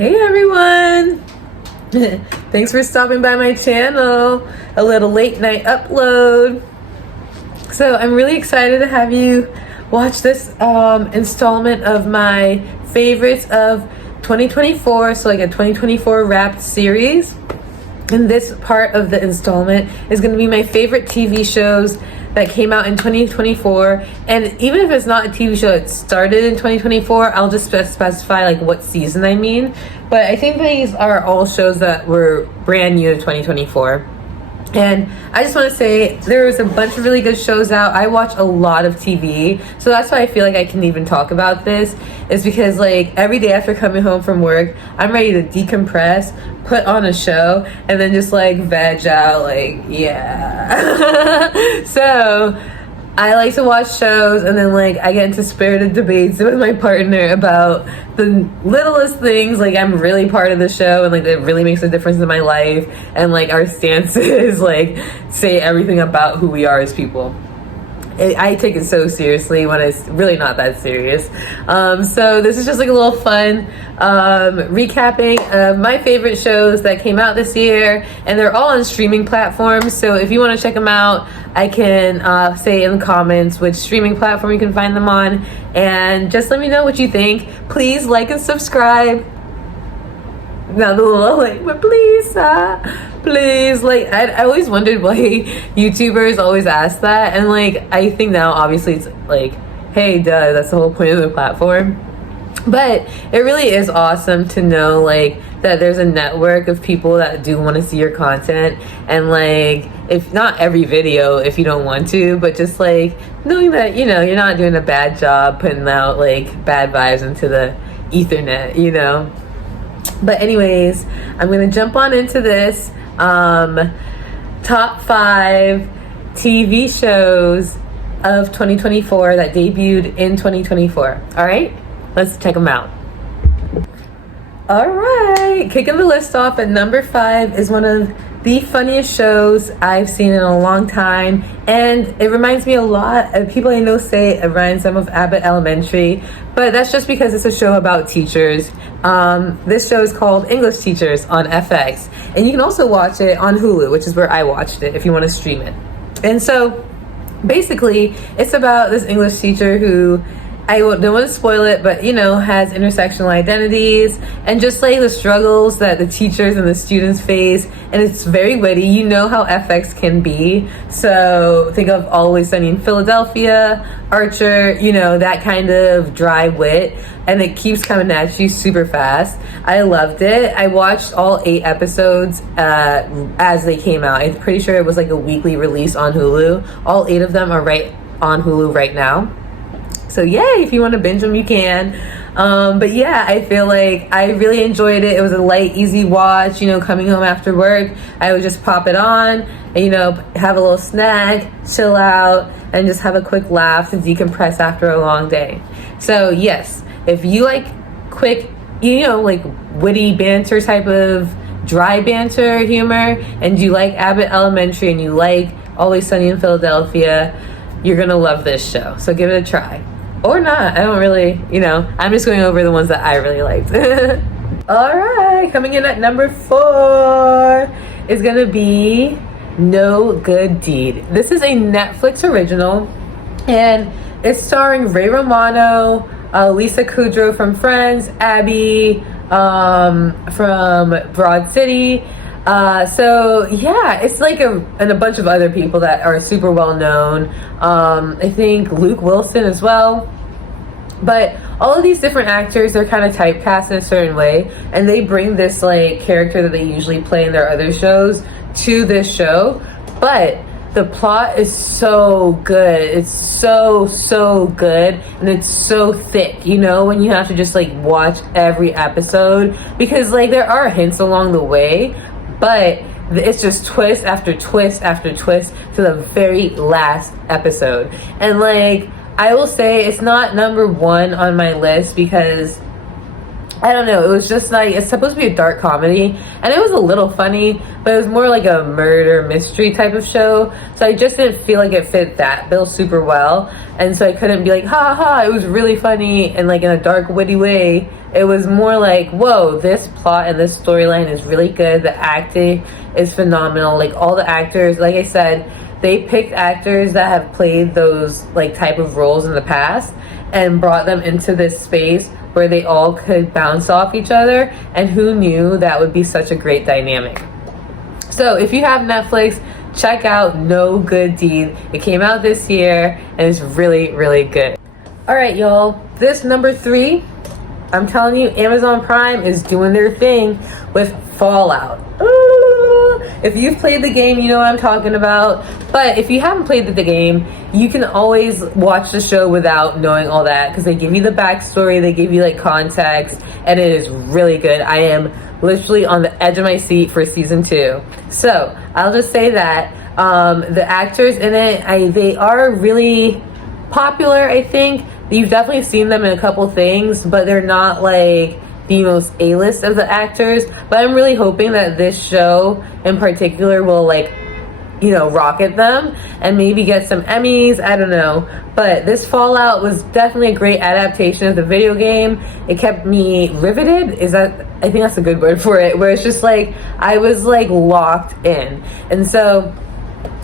Hey everyone! Thanks for stopping by my channel. A little late night upload. So I'm really excited to have you watch this installment of my favorites of 2024. So like a 2024 wrapped series. And this part of the installment is going to be my favorite TV shows that came out in 2024. And even if it's not a TV show that started in 2024, I'll just specify like what season I mean. But I think these are all shows that were brand new to 2024. And I just want to say there was a bunch of really good shows out. I watch a lot of TV, so that's why I feel like I can even talk about this, is because like every day after coming home from work, I'm ready to decompress, put on a show, and then just like veg out, like, yeah. So I like to watch shows, and then like I get into spirited debates with my partner about the littlest things. Like I'm really part of the show, and like it really makes a difference in my life, and like our stances like say everything about who we are as people. I take it so seriously when it's really not that serious. So this is just like a little fun recapping of my favorite shows that came out this year, and they're all on streaming platforms. So if you want to check them out, I can say in the comments which streaming platform you can find them on, and just let me know what you think. Please like and subscribe. Now the little like, but please, please, like I always wondered why YouTubers always ask that, and like I think now obviously it's like, hey, duh, that's the whole point of the platform. But it really is awesome to know like that there's a network of people that do want to see your content, and like if not every video if you don't want to, but just like knowing that, you know, you're not doing a bad job putting out like bad vibes into the ethernet, you know. But anyways, I'm going to jump on into this top 5 TV shows of 2024 that debuted in 2024. All right, let's check them out. All right, kicking the list off at number 5 is one of the funniest shows I've seen in a long time, and it reminds me a lot of people I know say it reminds them of Abbott Elementary, but that's just because it's a show about teachers. This show is called English Teachers on FX, and you can also watch it on Hulu, which is where I watched it if you want to stream it. And so basically it's about this English teacher who, I don't want to spoil it, but you know, has intersectional identities, and just like the struggles that the teachers and the students face. And it's very witty. You know how FX can be, so think of Always Sunny in Philadelphia, Archer, you know, that kind of dry wit, and it keeps coming at you super fast. I loved it. I watched all 8 episodes as they came out. I'm pretty sure it was like a weekly release on Hulu. All 8 of them are right on Hulu right now. So yay, if you want to binge them, you can. But yeah, I feel like I really enjoyed it. It was a light, easy watch, you know, coming home after work. I would just pop it on and, you know, have a little snack, chill out, and just have a quick laugh to decompress after a long day. So yes, if you like quick, you know, like witty banter type of dry banter humor, and you like Abbott Elementary, and you like Always Sunny in Philadelphia, you're gonna love this show. So give it a try. Or not, I don't really, you know, I'm just going over the ones that I really liked. All right, coming in at number 4 is gonna be No Good Deed. This is a Netflix original, and it's starring Ray Romano, Lisa Kudrow from Friends, Abby from Broad City. So yeah, it's like and a bunch of other people that are super well known. I think Luke Wilson as well. But all of these different actors, they're kind of typecast in a certain way, and they bring this like character that they usually play in their other shows to this show. But the plot is so good. It's so good, and it's so thick, you know, when you have to just like watch every episode, because like there are hints along the way, but it's just twist after twist after twist to the very last episode. And like I will say, it's not number 1 on my list because I don't know. It was just like, it's supposed to be a dark comedy, and it was a little funny, but it was more like a murder mystery type of show. So I just didn't feel like it fit that bill super well, and so I couldn't be like, ha ha. It was really funny and like in a dark, witty way. It was more like, whoa, this plot and this storyline is really good. The acting is phenomenal. Like all the actors, like I said, they picked actors that have played those like type of roles in the past and brought them into this space where they all could bounce off each other, and who knew that would be such a great dynamic. So if you have Netflix, check out No Good Deed. It came out this year and it's really, really good. All right, y'all, this number 3, I'm telling you, Amazon Prime is doing their thing with Fallout. Ooh, if you've played the game, you know what I'm talking about. But if you haven't played the game, you can always watch the show without knowing all that, because they give you the backstory, they give you like context, and it is really good. I am literally on the edge of my seat for season 2. So I'll just say that the actors in it, they are really popular, I think. You've definitely seen them in a couple things, but they're not like the most A-list of the actors. But I'm really hoping that this show in particular will like, you know, rocket them and maybe get some Emmys. I don't know. But this Fallout was definitely a great adaptation of the video game. It kept me riveted. I think that's a good word for it, where it's just like I was like locked in. And so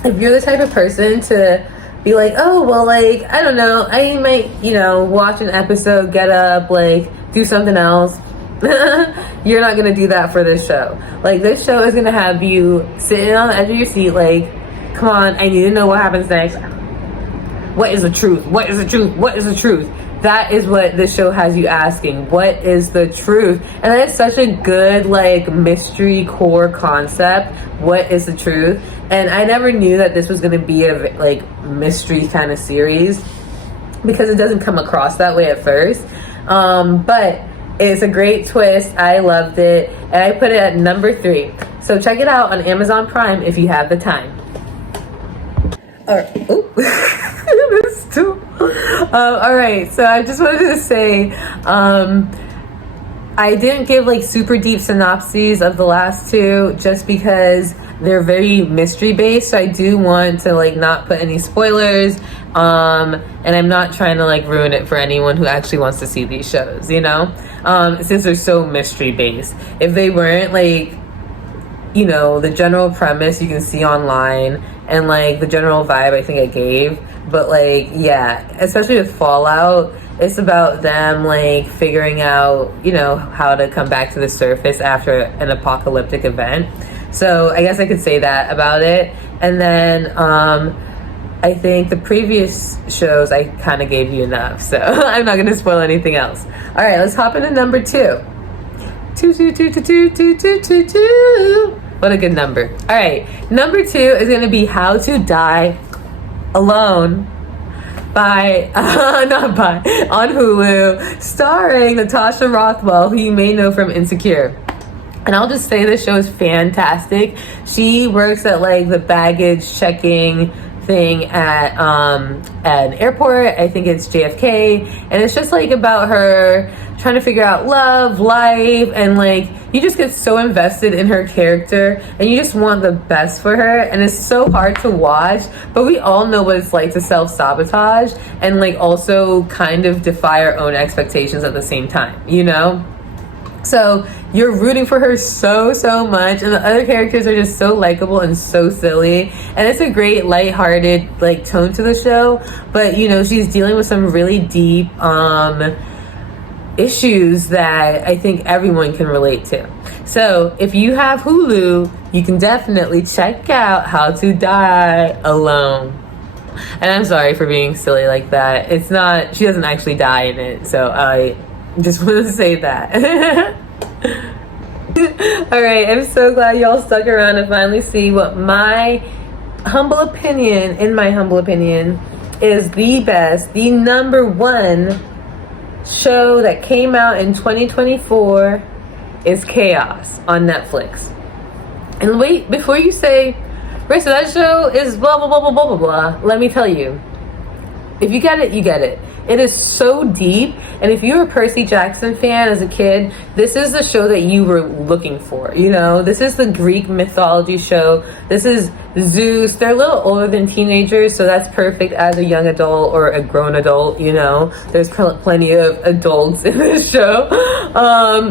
if you're the type of person to be like, oh, well, like, I don't know, I might, you know, watch an episode, get up, like, do something else. You're not gonna do that for this show. Like, this show is gonna have you sitting on the edge of your seat, like, come on, I need to know what happens next. What is the truth? What is the truth? What is the truth? That is what this show has you asking. What is the truth? And that is such a good, like, mystery core concept. What is the truth? And I never knew that this was going to be a, like, mystery kind of series, because it doesn't come across that way at first. But it's a great twist. I loved it. And I put it at number 3. So check it out on Amazon Prime if you have the time. All right, so I just wanted to say, I didn't give like super deep synopses of the last 2 just because they're very mystery based. So I do want to like not put any spoilers, and I'm not trying to like ruin it for anyone who actually wants to see these shows, you know, since they're so mystery based. If they weren't, like, you know, the general premise you can see online and like the general vibe I think I gave. But like, yeah, especially with Fallout, it's about them like figuring out, you know, how to come back to the surface after an apocalyptic event. So I guess I could say that about it. And then I think the previous shows I kind of gave you enough, so I'm not going to spoil anything else. All right, let's hop into number 2. 2, 2, 2, 2, 2, 2, 2, 2, 2. What a good number. All right, number 2 is going to be How to Die Alone on Hulu, starring Natasha Rothwell, who you may know from Insecure. And I'll just say this show is fantastic. She works at like the baggage checking thing at an airport. I think it's JFK, and it's just like about her trying to figure out love, life, and like you just get so invested in her character and you just want the best for her. And it's so hard to watch, but we all know what it's like to self-sabotage and like also kind of defy our own expectations at the same time, you know? So you're rooting for her so much, and the other characters are just so likable and so silly, and it's a great lighthearted like tone to the show. But you know, she's dealing with some really deep issues that I think everyone can relate to. So if you have Hulu, you can definitely check out How to Die Alone. And I'm sorry for being silly like that. It's not, she doesn't actually die in it, so I just want to say that. Alright, I'm so glad y'all stuck around to finally see what my humble opinion, is the best, the number 1 show that came out in 2024 is Chaos on Netflix. And wait, before you say, Rissa, that show is blah, blah, blah, blah, blah, blah, blah, let me tell you, if you get it, you get it. It is so deep, and if you were a Percy Jackson fan as a kid, this is the show that you were looking for. You know, this is the Greek mythology show. This is Zeus. They're a little older than teenagers, so that's perfect as a young adult or a grown adult. You know, there's plenty of adults in this show,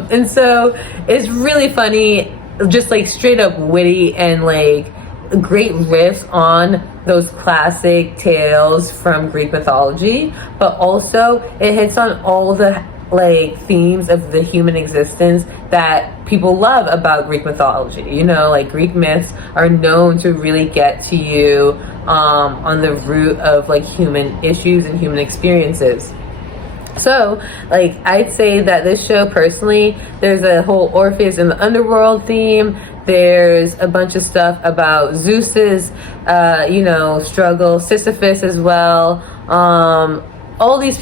and so it's really funny, just like straight up witty and like great riffs on those classic tales from Greek mythology, but also it hits on all the like themes of the human existence that people love about Greek mythology. You know, like Greek myths are known to really get to you on the root of like human issues and human experiences. So, like, I'd say that this show, personally, there's a whole Orpheus in the underworld theme. There's a bunch of stuff about Zeus's, struggle, Sisyphus as well. All these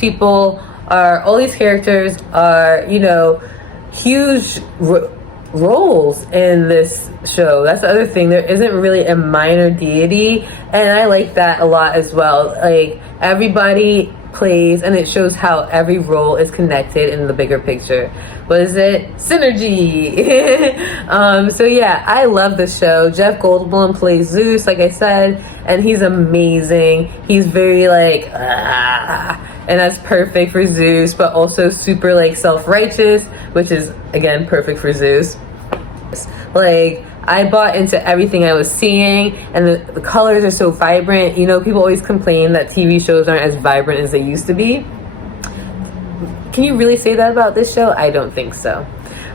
characters are, huge roles in this show. That's the other thing. There isn't really a minor deity, and I like that a lot as well. Like, everybody plays, and it shows how every role is connected in the bigger picture. What is it? Synergy. So yeah, I love the show. Jeff Goldblum plays Zeus, like I said, and he's amazing. He's very like, and that's perfect for Zeus, but also super like self-righteous, which is again perfect for Zeus. Like, I bought into everything I was seeing, and the colors are so vibrant. You know, people always complain that TV shows aren't as vibrant as they used to be. Can you really say that about this show? I don't think so.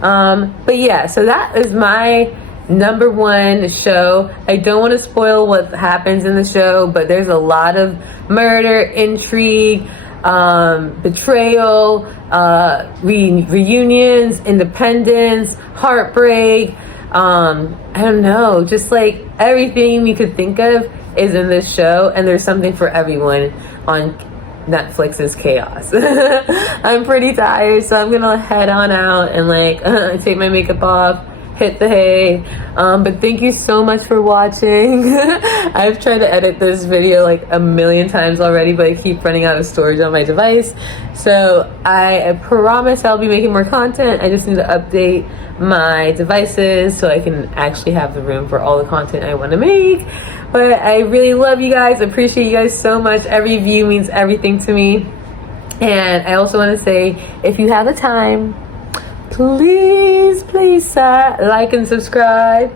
But yeah, so that is my number one show. I don't want to spoil what happens in the show, but there's a lot of murder, intrigue, betrayal, reunions, independence, heartbreak. I don't know, just like everything you could think of is in this show, and there's something for everyone on Netflix's chaos. I'm pretty tired, so I'm gonna head on out and like take my makeup off, hit the hay. But thank you so much for watching. I've tried to edit this video like a million times already, but I keep running out of storage on my device. So I promise I'll be making more content. I just need to update my devices so I can actually have the room for all the content I want to make. But I really love you guys. Appreciate you guys so much. Every view means everything to me. And I also want to say, if you have the time, please like and subscribe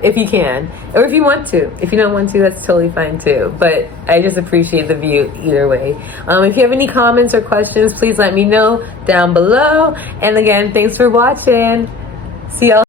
if you can, or if you want to. If you don't want to, that's totally fine too, but I just appreciate the view either way. If you have any comments or questions, please let me know down below. And again, thanks for watching. See y'all.